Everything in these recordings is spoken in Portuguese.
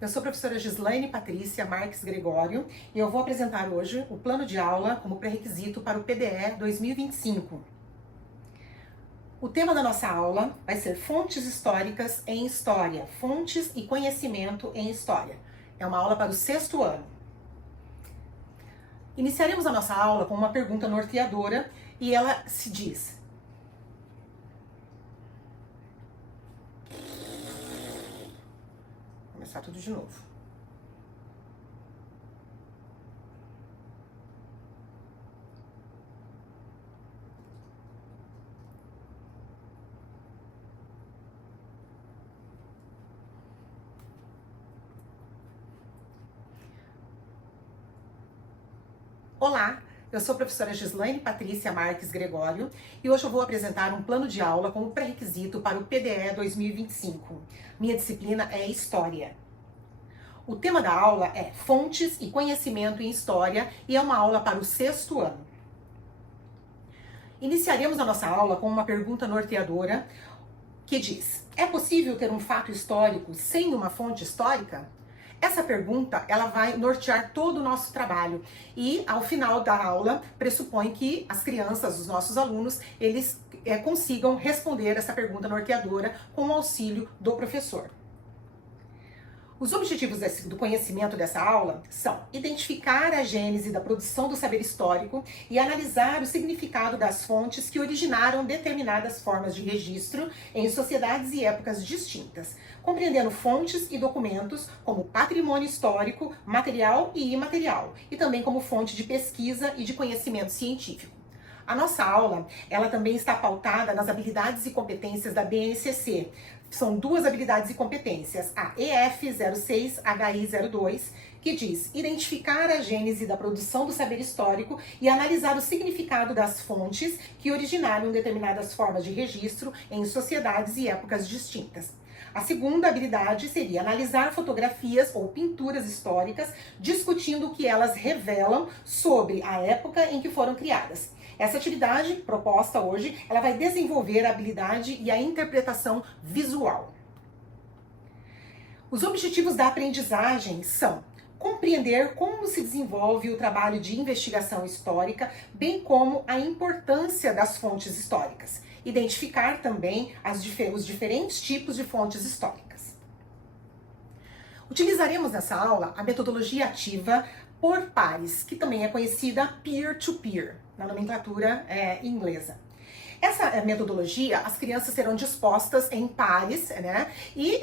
Eu sou a professora Gislaine Patrícia Marques Gregório e eu vou apresentar hoje o plano de aula como pré-requisito para o PDE 2025. O tema da nossa aula vai ser Fontes Históricas em História, Fontes e Conhecimento em História. É uma aula para o 6º ano. Iniciaremos a nossa aula com uma pergunta norteadora e ela se diz: Vou começar tudo de novo. Olá, eu sou a professora Gislaine Patrícia Marques Gregório e hoje eu vou apresentar um plano de aula como pré-requisito para o PDE 2025. Minha disciplina é História. O tema da aula é Fontes e Conhecimento em História e é uma aula para o 6º ano. Iniciaremos a nossa aula com uma pergunta norteadora que diz: é possível ter um fato histórico sem uma fonte histórica? Essa pergunta, ela vai nortear todo o nosso trabalho e, ao final da aula, pressupõe que as crianças, os nossos alunos, eles consigam responder essa pergunta norteadora com o auxílio do professor. Os objetivos do conhecimento dessa aula são identificar a gênese da produção do saber histórico e analisar o significado das fontes que originaram determinadas formas de registro em sociedades e épocas distintas, compreendendo fontes e documentos como patrimônio histórico, material e imaterial, e também como fonte de pesquisa e de conhecimento científico. A nossa aula, ela também está pautada nas habilidades e competências da BNCC. São 2 habilidades e competências, a EF06-HI02, que diz identificar a gênese da produção do saber histórico e analisar o significado das fontes que originaram determinadas formas de registro em sociedades e épocas distintas. A segunda habilidade seria analisar fotografias ou pinturas históricas, discutindo o que elas revelam sobre a época em que foram criadas. Essa atividade proposta hoje, ela vai desenvolver a habilidade e a interpretação visual. Os objetivos da aprendizagem são compreender como se desenvolve o trabalho de investigação histórica, bem como a importância das fontes históricas. Identificar também os diferentes tipos de fontes históricas. Utilizaremos nessa aula a metodologia ativa por pares, que também é conhecida peer-to-peer, na nomenclatura inglesa. Essa metodologia, as crianças serão dispostas em pares, né, e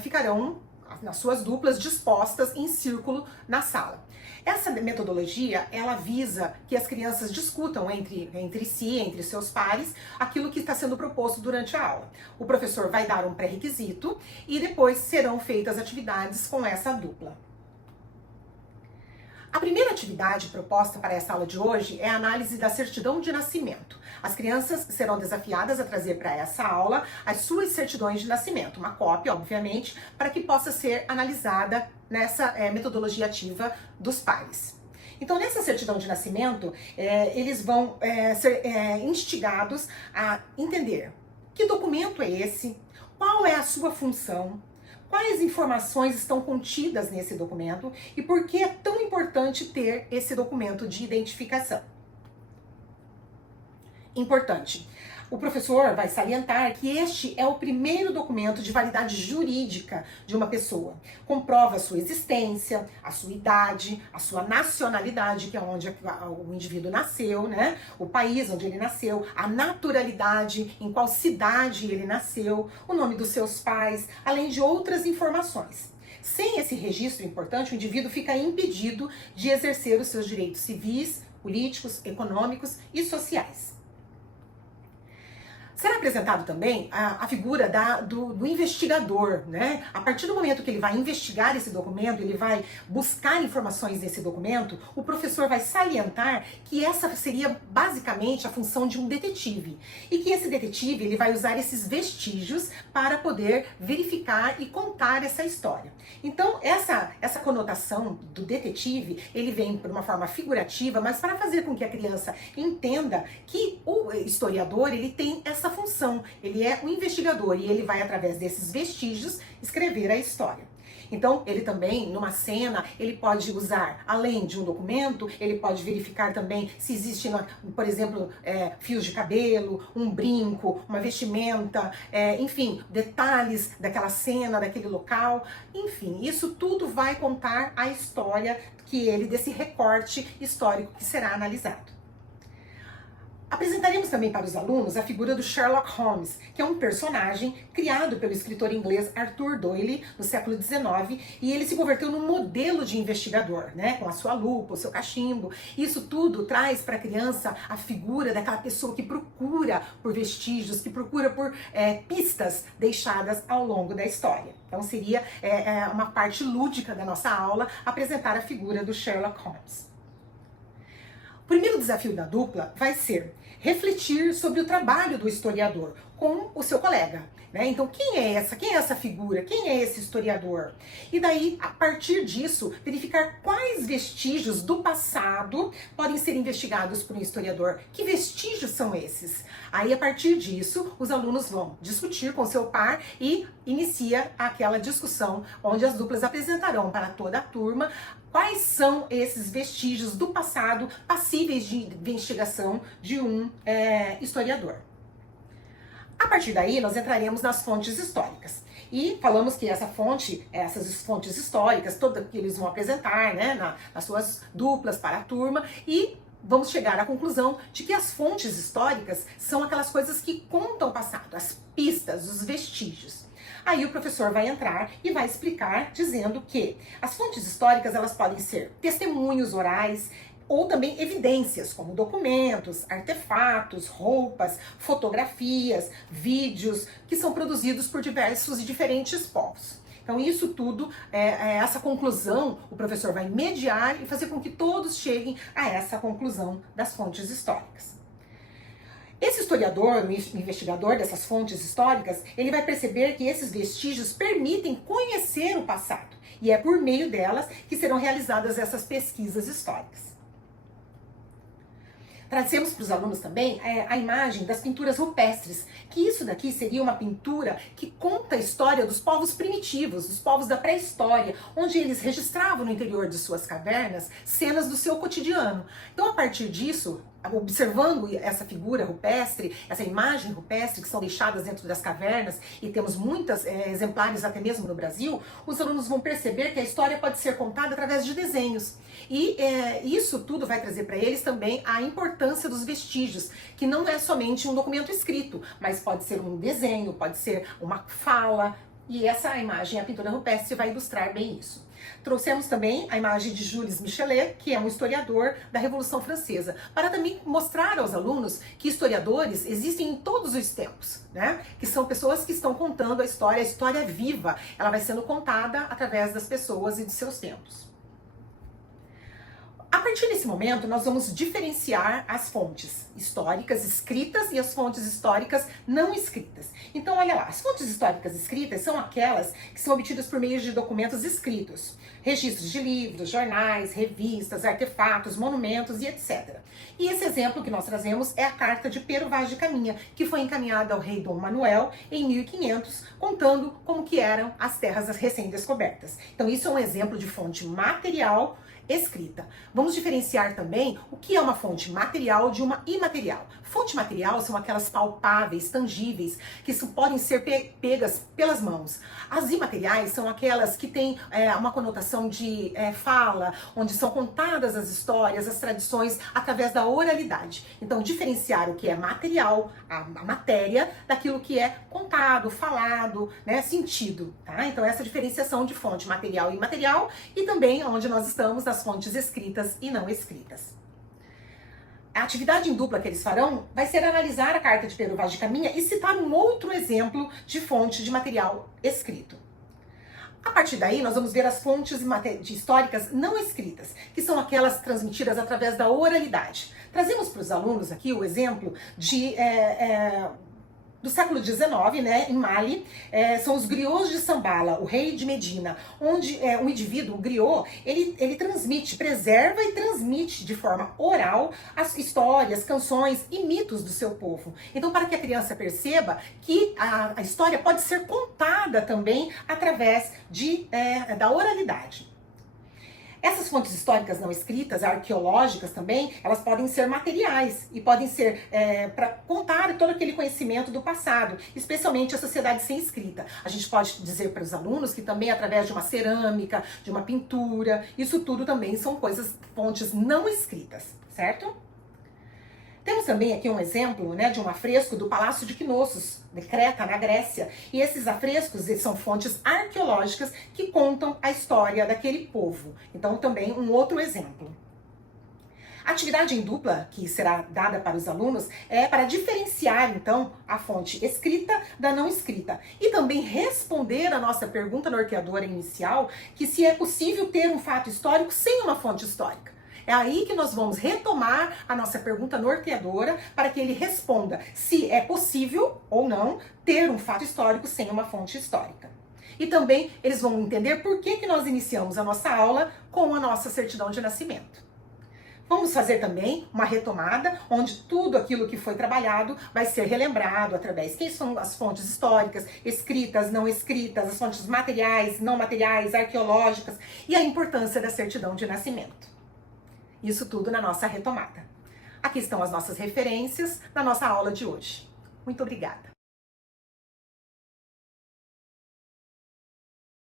ficarão nas suas duplas dispostas em círculo na sala. Essa metodologia, ela visa que as crianças discutam entre si, entre seus pares, aquilo que está sendo proposto durante a aula. O professor vai dar um pré-requisito e depois serão feitas atividades com essa dupla. A primeira atividade proposta para essa aula de hoje é a análise da certidão de nascimento. As crianças serão desafiadas a trazer para essa aula as suas certidões de nascimento, uma cópia, obviamente, para que possa ser analisada nessa metodologia ativa dos pares. Então, nessa certidão de nascimento, eles vão ser instigados a entender que documento é esse, qual é a sua função, quais informações estão contidas nesse documento e por que é tão importante ter esse documento de identificação. Importante. O professor vai salientar que este é o primeiro documento de validade jurídica de uma pessoa. Comprova a sua existência, a sua idade, a sua nacionalidade, que é onde o indivíduo nasceu, né? O país onde ele nasceu, a naturalidade, em qual cidade ele nasceu, o nome dos seus pais, além de outras informações. Sem esse registro importante, o indivíduo fica impedido de exercer os seus direitos civis, políticos, econômicos e sociais. Será apresentado também a figura do investigador, né? A partir do momento que ele vai investigar esse documento, ele vai buscar informações nesse documento, o professor vai salientar que essa seria basicamente a função de um detetive. E que esse detetive, ele vai usar esses vestígios para poder verificar e contar essa história. Então, essa conotação do detetive, ele vem por uma forma figurativa, mas para fazer com que a criança entenda que o historiador, ele tem essa função, ele é o investigador e ele vai, através desses vestígios, escrever a história. Então, ele também, numa cena, ele pode usar, além de um documento, ele pode verificar também se existe, por exemplo, fios de cabelo, um brinco, uma vestimenta, enfim, detalhes daquela cena, daquele local. Enfim, isso tudo vai contar a história desse recorte histórico que será analisado. Apresentaremos também para os alunos a figura do Sherlock Holmes, que é um personagem criado pelo escritor inglês Arthur Doyle no século XIX, e ele se converteu num modelo de investigador, né, com a sua lupa, o seu cachimbo. Isso tudo traz para a criança a figura daquela pessoa que procura por vestígios, que procura por pistas deixadas ao longo da história. Então seria uma parte lúdica da nossa aula apresentar a figura do Sherlock Holmes. O primeiro desafio da dupla vai ser refletir sobre o trabalho do historiador com o seu colega, né? Então, quem é essa figura? Quem é esse historiador? E daí, a partir disso, verificar quais vestígios do passado podem ser investigados por um historiador. Que vestígios são esses? Aí, a partir disso, os alunos vão discutir com seu par e inicia aquela discussão onde as duplas apresentarão para toda a turma quais são esses vestígios do passado passíveis de investigação de um historiador. A partir daí, nós entraremos nas fontes históricas. E falamos que essas fontes históricas, todas que eles vão apresentar, né, nas suas duplas para a turma, e vamos chegar à conclusão de que as fontes históricas são aquelas coisas que contam o passado, as pistas, os vestígios. Aí o professor vai entrar e vai explicar dizendo que as fontes históricas elas podem ser testemunhos orais, ou também evidências, como documentos, artefatos, roupas, fotografias, vídeos, que são produzidos por diversos e diferentes povos. Então isso tudo, essa conclusão, o professor vai mediar e fazer com que todos cheguem a essa conclusão das fontes históricas. Esse historiador, o investigador dessas fontes históricas, ele vai perceber que esses vestígios permitem conhecer o passado, e é por meio delas que serão realizadas essas pesquisas históricas. Trazemos para os alunos também a imagem das pinturas rupestres, que isso daqui seria uma pintura que conta a história dos povos primitivos, dos povos da pré-história, onde eles registravam no interior de suas cavernas cenas do seu cotidiano. Então, a partir disso, observando essa figura rupestre, essa imagem rupestre que são deixadas dentro das cavernas, e temos muitos exemplares até mesmo no Brasil, os alunos vão perceber que a história pode ser contada através de desenhos. E isso tudo vai trazer para eles também a importância dos vestígios, que não é somente um documento escrito, mas pode ser um desenho, pode ser uma fala, e essa imagem, a pintura rupestre, vai ilustrar bem isso. Trouxemos também a imagem de Jules Michelet, que é um historiador da Revolução Francesa, para também mostrar aos alunos que historiadores existem em todos os tempos, né? Que são pessoas que estão contando a história viva, ela vai sendo contada através das pessoas e de seus tempos. A partir desse momento, nós vamos diferenciar as fontes históricas escritas e as fontes históricas não escritas. Então, olha lá, as fontes históricas escritas são aquelas que são obtidas por meio de documentos escritos, registros de livros, jornais, revistas, artefatos, monumentos e etc. E esse exemplo que nós trazemos é a carta de Pero Vaz de Caminha, que foi encaminhada ao rei Dom Manuel em 1500, contando como que eram as terras recém-descobertas. Então, isso é um exemplo de fonte material escrita. Vamos diferenciar também o que é uma fonte material de uma imaterial. Fonte material são aquelas palpáveis, tangíveis, que podem ser pegas pelas mãos. As imateriais são aquelas que têm uma conotação de fala, onde são contadas as histórias, as tradições, através da oralidade. Então, diferenciar o que é material, a matéria, daquilo que é contado, falado, né, sentido. Tá? Então, essa diferenciação de fonte material e imaterial, e também onde nós estamos nas fontes escritas e não escritas. A atividade em dupla que eles farão vai ser analisar a carta de Pero Vaz de Caminha e citar um outro exemplo de fonte de material escrito. A partir daí, nós vamos ver as fontes históricas não escritas, que são aquelas transmitidas através da oralidade. Trazemos para os alunos aqui o exemplo de do século XIX, né, em Mali, são os griots de Sambala, o rei de Medina, onde um indivíduo, o griot, ele transmite, preserva e transmite de forma oral as histórias, canções e mitos do seu povo. Então, para que a criança perceba que a história pode ser contada também através da oralidade. Essas fontes históricas não escritas, arqueológicas também, elas podem ser materiais e podem ser para contar todo aquele conhecimento do passado, especialmente a sociedade sem escrita. A gente pode dizer para os alunos que também através de uma cerâmica, de uma pintura, isso tudo também são fontes não escritas, certo? Temos também aqui um exemplo, né, de um afresco do Palácio de Knossos, de Creta, na Grécia. E esses afrescos são fontes arqueológicas que contam a história daquele povo. Então, também um outro exemplo. A atividade em dupla, que será dada para os alunos, é para diferenciar, então, a fonte escrita da não escrita. E também responder a nossa pergunta norteadora inicial, que se é possível ter um fato histórico sem uma fonte histórica. É aí que nós vamos retomar a nossa pergunta norteadora para que ele responda se é possível ou não ter um fato histórico sem uma fonte histórica. E também eles vão entender por que nós iniciamos a nossa aula com a nossa certidão de nascimento. Vamos fazer também uma retomada, onde tudo aquilo que foi trabalhado vai ser relembrado através quem são as fontes históricas, escritas, não escritas, as fontes materiais, não materiais, arqueológicas e a importância da certidão de nascimento. Isso tudo na nossa retomada. Aqui estão as nossas referências na nossa aula de hoje. Muito obrigada.